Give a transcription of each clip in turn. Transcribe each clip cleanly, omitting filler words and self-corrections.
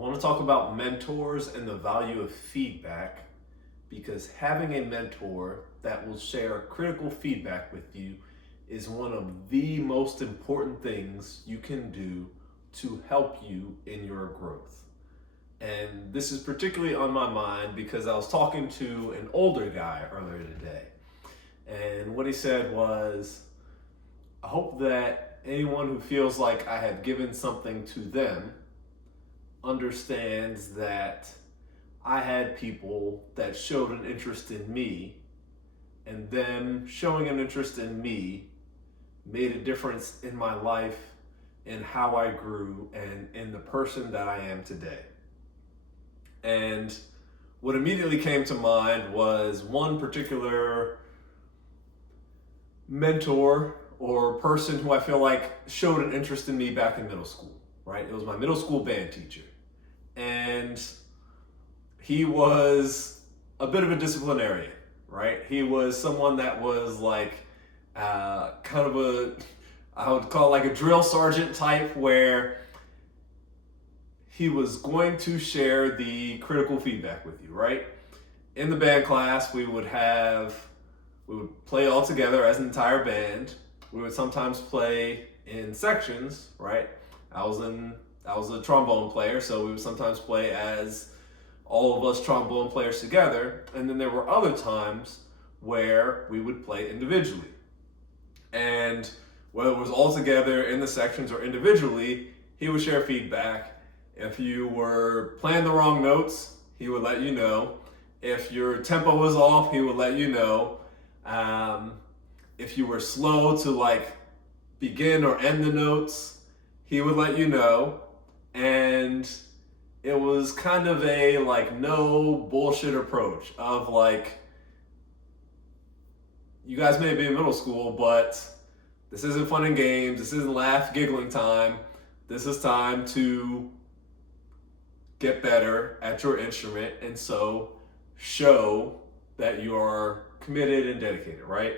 want to talk about mentors and the value of feedback because having a mentor that will share critical feedback with you is one of the most important things you can do to help you in your growth. And this is particularly on my mind because I was talking to an older guy earlier today. And what he said was, I hope that anyone who feels like I have given something to them understands that I had people that showed an interest in me, and them showing an interest in me made a difference in my life, in how I grew, and in the person that I am today. And what immediately came to mind was one particular mentor or person who I feel like showed an interest in me back in middle school, right? It was my middle school band teacher. And he was a bit of a disciplinarian, right? He was someone that was like kind of I would call it like a drill sergeant type, where he was going to share the critical feedback with you, right? In the band class, we would play all together as an entire band. We would sometimes play in sections, right? I was a trombone player, so we would sometimes play as all of us trombone players together. And then there were other times where we would play individually. And whether it was all together in the sections or individually, he would share feedback. If you were playing the wrong notes, he would let you know. If your tempo was off, he would let you know. If you were slow to like begin or end the notes, he would let you know. And it was kind of a like no bullshit approach of like, you guys may be in middle school, but this isn't fun and games. This isn't laugh giggling time. This is time to get better at your instrument, and so show that you are committed and dedicated, right?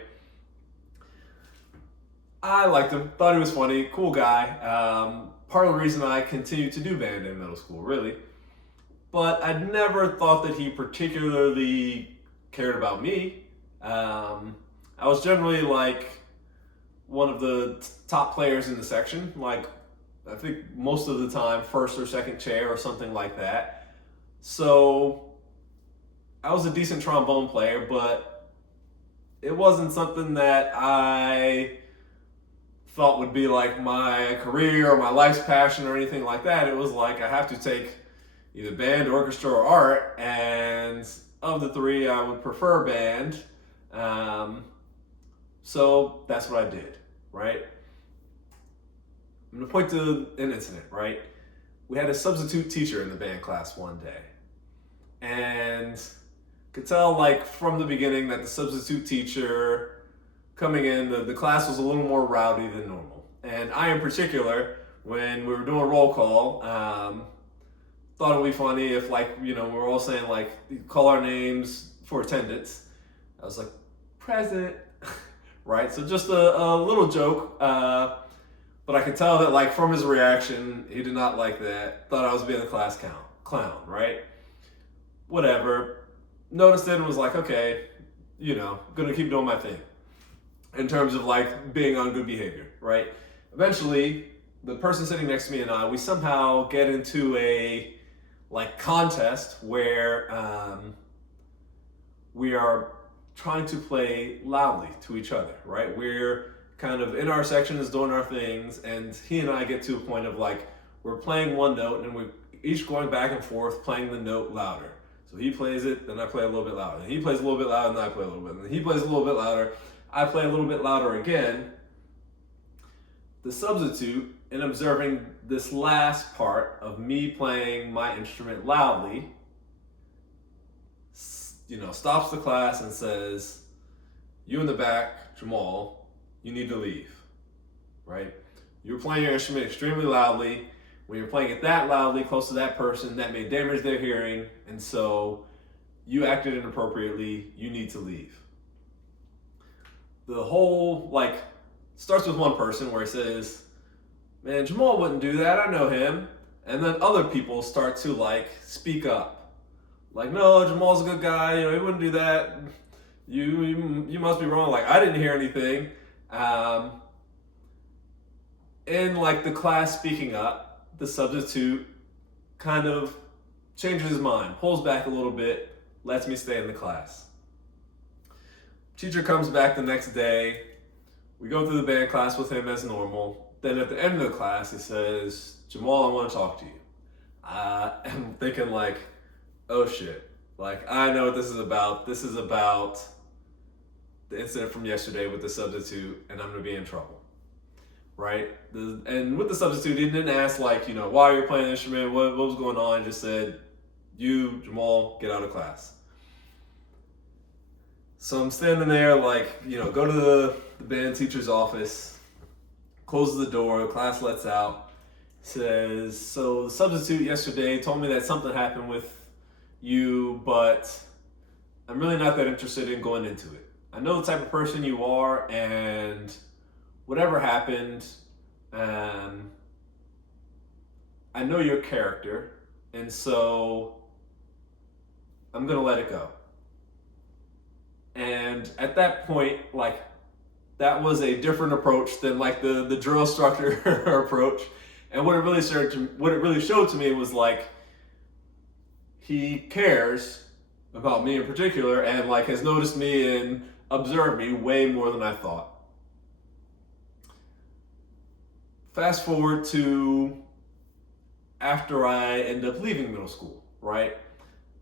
I liked him, thought he was funny, cool guy. Part of the reason I continued to do band in middle school, really. But I never thought that he particularly cared about me. I was generally like one of the top players in the section, like I think most of the time first or second chair or something like that. So I was a decent trombone player, but it wasn't something that I thought would be like my career or my life's passion or anything like that. It was like I have to take either band, orchestra, or art, and of the three, I would prefer band. So that's what I did, right? I'm gonna point to an incident, right? We had a substitute teacher in the band class one day, and could tell like from the beginning that the substitute teacher coming in, the class was a little more rowdy than normal. And I in particular, when we were doing roll call, thought it would be funny if like, we were all saying like, call our names for attendance. I was like, present, right? So just a little joke, but I could tell that like from his reaction, he did not like that. Thought I was being a class clown, right? Whatever. Noticed it and was like, okay, gonna keep doing my thing in terms of like being on good behavior, right? Eventually, the person sitting next to me and I, we somehow get into a like contest where we are trying to play loudly to each other, right? We're kind of in our sections doing our things, and he and I get to a point of like, we're playing one note and we're each going back and forth playing the note louder. So he plays it, then I play a little bit louder. And he plays a little bit louder, and I play a little bit. And he plays a little bit louder, I play a little bit louder again. The substitute, in observing this last part of me playing my instrument loudly, stops the class and says, you in the back, Jamal, you need to leave, right? You're playing your instrument extremely loudly. When you're playing it that loudly, close to that person, that may damage their hearing, and so you acted inappropriately, you need to leave. The whole, starts with one person where he says, man, Jamal wouldn't do that, I know him. And then other people start to like speak up. Like, no, Jamal's a good guy, he wouldn't do that. You must be wrong. Like, I didn't hear anything. In like the class speaking up, the substitute kind of changes his mind, pulls back a little bit, lets me stay in the class. Teacher comes back the next day. We go through the band class with him as normal. Then at the end of the class, he says, Jamal, I want to talk to you. I'm thinking like, oh shit. Like, I know what this is about. This is about the incident from yesterday with the substitute, and I'm going to be in trouble. Right? And with the substitute, he didn't ask like, why are you playing an instrument? What was going on? He just said, you, Jamal, get out of class. So I'm standing there like, go to the band teacher's office, closes the door, class lets out, says, so the substitute yesterday told me that something happened with you, but I'm really not that interested in going into it. I know the type of person you are, and whatever happened, I know your character, and so I'm gonna let it go. And at that point, like, that was a different approach than like the drill instructor approach. And what it really showed to me was like, he cares about me in particular, and like has noticed me and observed me way more than I thought. Fast forward to after I end up leaving middle school, right?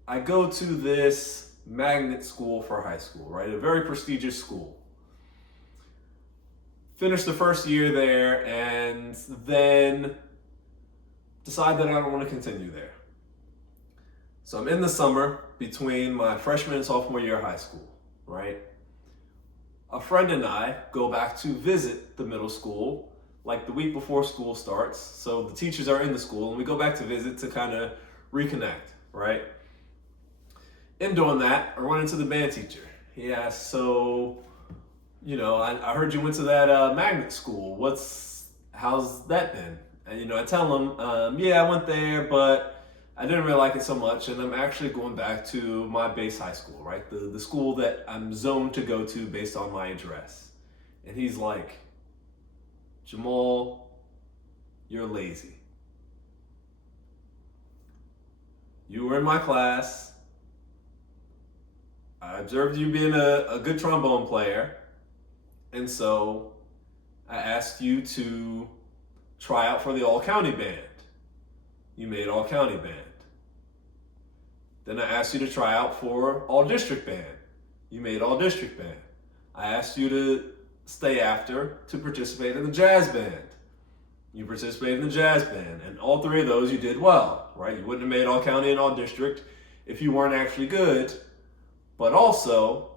I go to this magnet school for high school, right? A very prestigious school. Finish the first year there and then decide that I don't want to continue there. So I'm in the summer between my freshman and sophomore year of high school, right? A friend and I go back to visit the middle school like the week before school starts. So the teachers are in the school and we go back to visit to kind of reconnect, right? In doing that, I run into the band teacher. He asks, so, I heard you went to that magnet school. How's that been? And, I tell him, yeah, I went there, but I didn't really like it so much. And I'm actually going back to my base high school, right? The school that I'm zoned to go to based on my address. And he's like, Jamal, you're lazy. You were in my class. I observed you being a good trombone player, and so I asked you to try out for the all-county band. You made all-county band. Then I asked you to try out for all-district band. You made all-district band. I asked you to stay after to participate in the jazz band. You participated in the jazz band, and all three of those you did well, right? You wouldn't have made all-county and all-district if you weren't actually good. But also,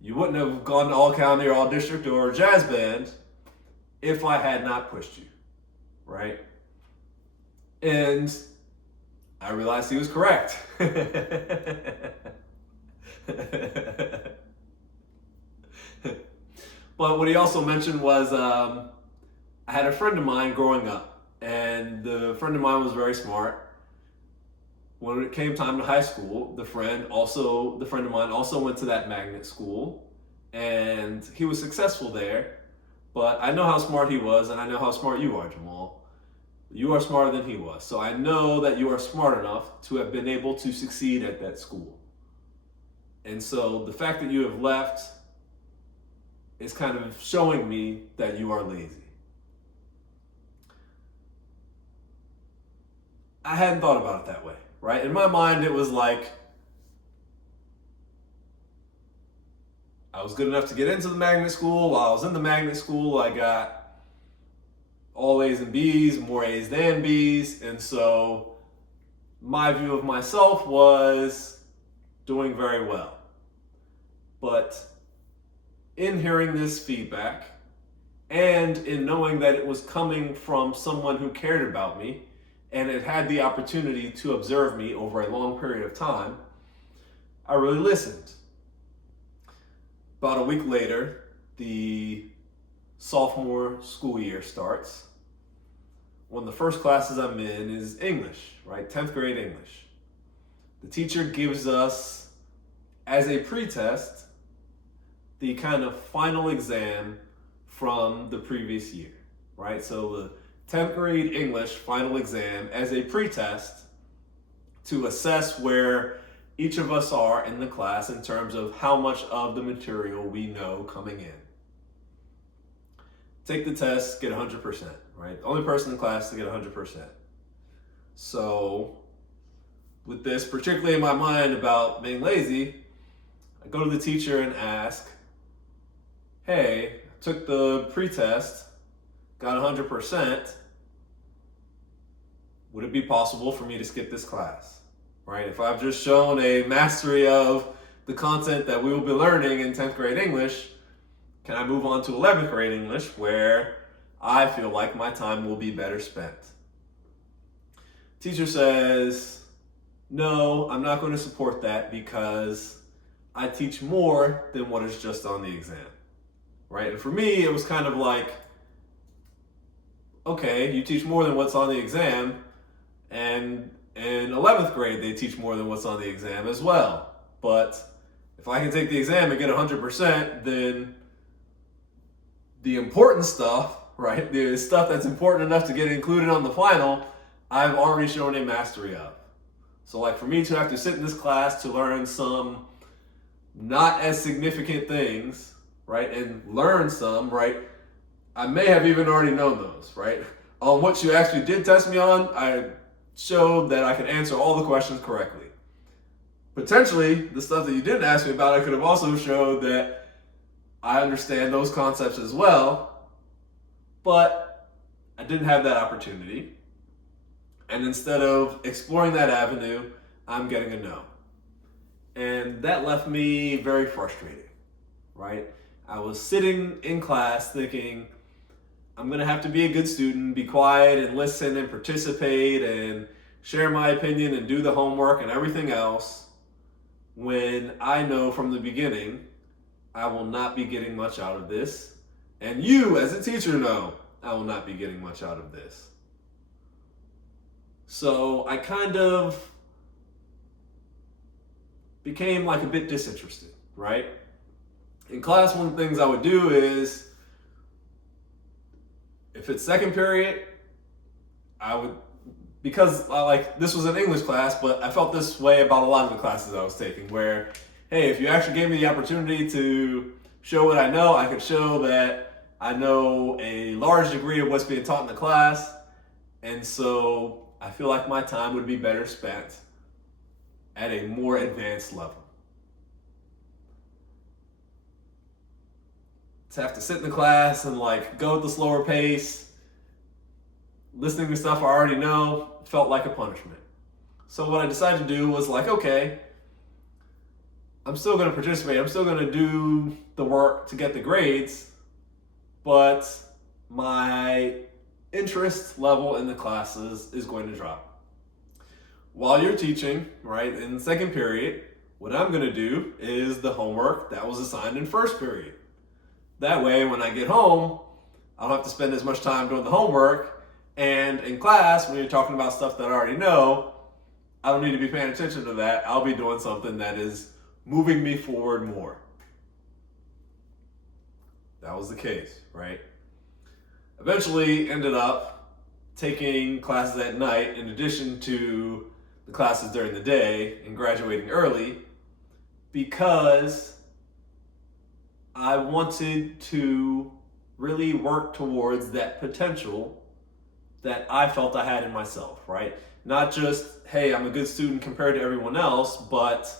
you wouldn't have gone to all-county or all-district or jazz band if I had not pushed you, right? And I realized he was correct. But what he also mentioned was I had a friend of mine growing up, and the friend of mine was very smart. When it came time to high school, the friend of mine also went to that magnet school, and he was successful there. But I know how smart he was, and I know how smart you are, Jamal. You are smarter than he was. So I know that you are smart enough to have been able to succeed at that school. And so the fact that you have left is kind of showing me that you are lazy. I hadn't thought about it that way. Right? In my mind, it was like, I was good enough to get into the magnet school. While I was in the magnet school, I got all A's and B's, more A's than B's. And so my view of myself was doing very well. But in hearing this feedback and in knowing that it was coming from someone who cared about me, and it had the opportunity to observe me over a long period of time, I really listened. About a week later, the sophomore school year starts. one of the first classes I'm in is English, right? 10th grade English. The teacher gives us, as a pretest, the kind of final exam from the previous year, right? So the 10th grade English final exam as a pretest to assess where each of us are in the class in terms of how much of the material we know coming in. Take the test, get 100%, right? The only person in class to get 100%. So with this, particularly in my mind about being lazy, I go to the teacher and ask, hey, I took the pretest, got 100%. Would it be possible for me to skip this class? Right? If I've just shown a mastery of the content that we will be learning in 10th grade English, can I move on to 11th grade English where I feel like my time will be better spent? Teacher says, no, I'm not going to support that because I teach more than what is just on the exam. Right? And for me, it was kind of like, okay, you teach more than what's on the exam, and in 11th grade, they teach more than what's on the exam as well. But if I can take the exam and get 100%, then the important stuff, right, the stuff that's important enough to get included on the final, I've already shown a mastery of. So like for me to have to sit in this class to learn some not as significant things, right, and learn some, right, I may have even already known those, right? On what you actually did test me on, I showed that I could answer all the questions correctly. Potentially, the stuff that you didn't ask me about, I could have also showed that I understand those concepts as well, but I didn't have that opportunity. And instead of exploring that avenue, I'm getting a no. And that left me very frustrated, right? I was sitting in class thinking, I'm going to have to be a good student, be quiet and listen and participate and share my opinion and do the homework and everything else, when I know from the beginning I will not be getting much out of this. And you, as a teacher, know I will not be getting much out of this. So I kind of became like a bit disinterested, right? In class, one of the things I would do is, if it's second period, I would, because this was an English class, but I felt this way about a lot of the classes I was taking, where, hey, if you actually gave me the opportunity to show what I know, I could show that I know a large degree of what's being taught in the class, and so I feel like my time would be better spent at a more advanced level. To have to sit in the class and go at the slower pace, listening to stuff I already know, felt like a punishment. So what I decided to do was okay, I'm still going to participate, I'm still going to do the work to get the grades, but my interest level in the classes is going to drop. While you're teaching, right, in the second period, what I'm going to do is the homework that was assigned in first period. That way, when I get home, I don't have to spend as much time doing the homework. And in class, when you're talking about stuff that I already know, I don't need to be paying attention to that. I'll be doing something that is moving me forward more. That was the case, right? Eventually ended up taking classes at night in addition to the classes during the day and graduating early because I wanted to really work towards that potential that I felt I had in myself, right? Not just, hey, I'm a good student compared to everyone else, but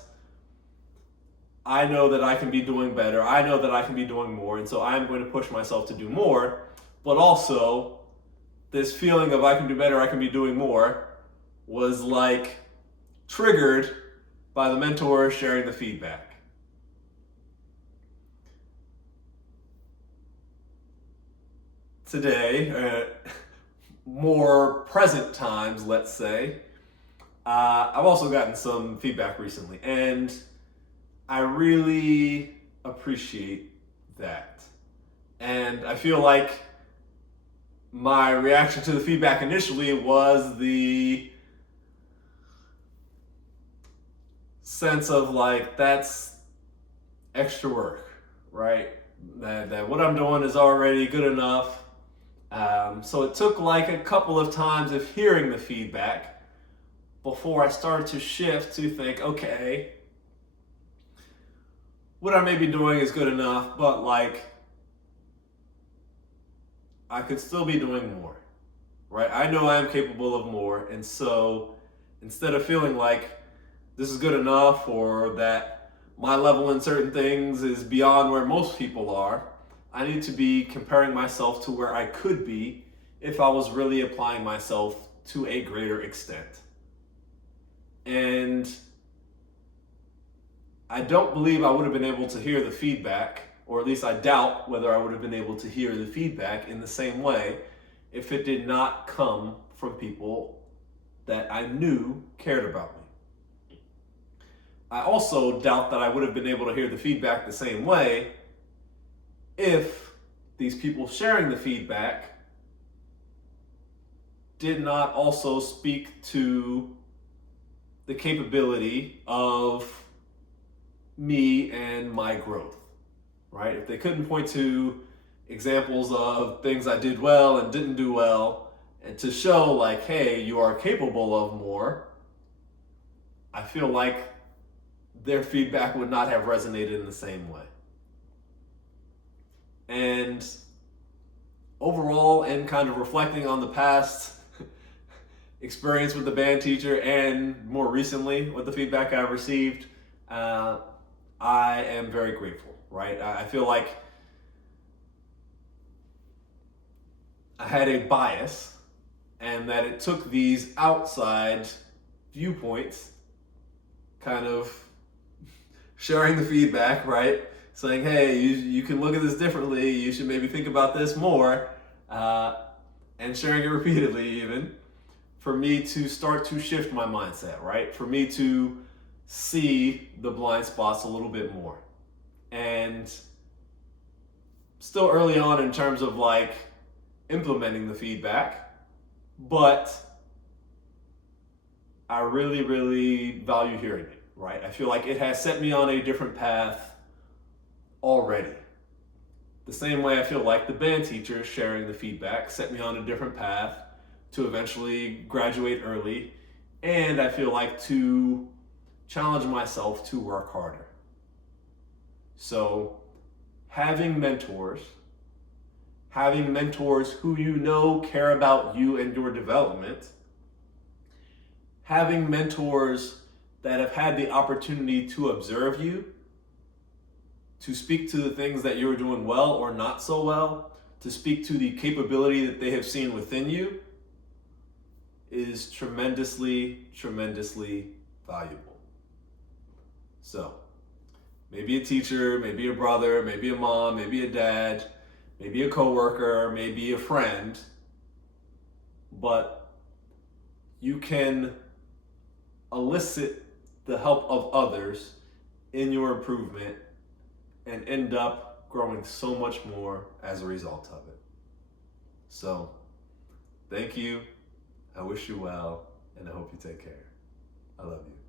I know that I can be doing better. I know that I can be doing more, and so I'm going to push myself to do more. But also, this feeling of I can do better, I can be doing more, was triggered by the mentor sharing the feedback. Today, more present times, let's say, I've also gotten some feedback recently, and I really appreciate that. And I feel like my reaction to the feedback initially was the sense of like, that's extra work, right? That what I'm doing is already good enough. So it took like a couple of times of hearing the feedback before I started to shift to think, okay, what I may be doing is good enough, but like, I could still be doing more, right? I know I am capable of more. And so instead of feeling like this is good enough or that my level in certain things is beyond where most people are, I need to be comparing myself to where I could be if I was really applying myself to a greater extent. And I don't believe I would have been able to hear the feedback, or at least I doubt whether I would have been able to hear the feedback in the same way if it did not come from people that I knew cared about me. I also doubt that I would have been able to hear the feedback the same way if these people sharing the feedback did not also speak to the capability of me and my growth, right? If they couldn't point to examples of things I did well and didn't do well, and to show like, hey, you are capable of more, I feel like their feedback would not have resonated in the same way. And overall, and kind of reflecting on the past experience with the band teacher and more recently with the feedback I've received, I am very grateful, right? I feel like I had a bias and that it took these outside viewpoints, kind of sharing the feedback, right? Saying, hey, you can look at this differently, you should maybe think about this more, and sharing it repeatedly even, for me to start to shift my mindset, right? For me to see the blind spots a little bit more. And still early on in terms of like implementing the feedback, but I really, really value hearing it, right? I feel like it has set me on a different path already. The same way I feel like the band teacher sharing the feedback set me on a different path to eventually graduate early, and I feel like to challenge myself to work harder. So having mentors who you know care about you and your development, having mentors that have had the opportunity to observe you, to speak to the things that you're doing well or not so well, to speak to the capability that they have seen within you, is tremendously, tremendously valuable. So, maybe a teacher, maybe a brother, maybe a mom, maybe a dad, maybe a coworker, maybe a friend, but you can elicit the help of others in your improvement and end up growing so much more as a result of it. So, thank you. I wish you well, and I hope you take care. I love you.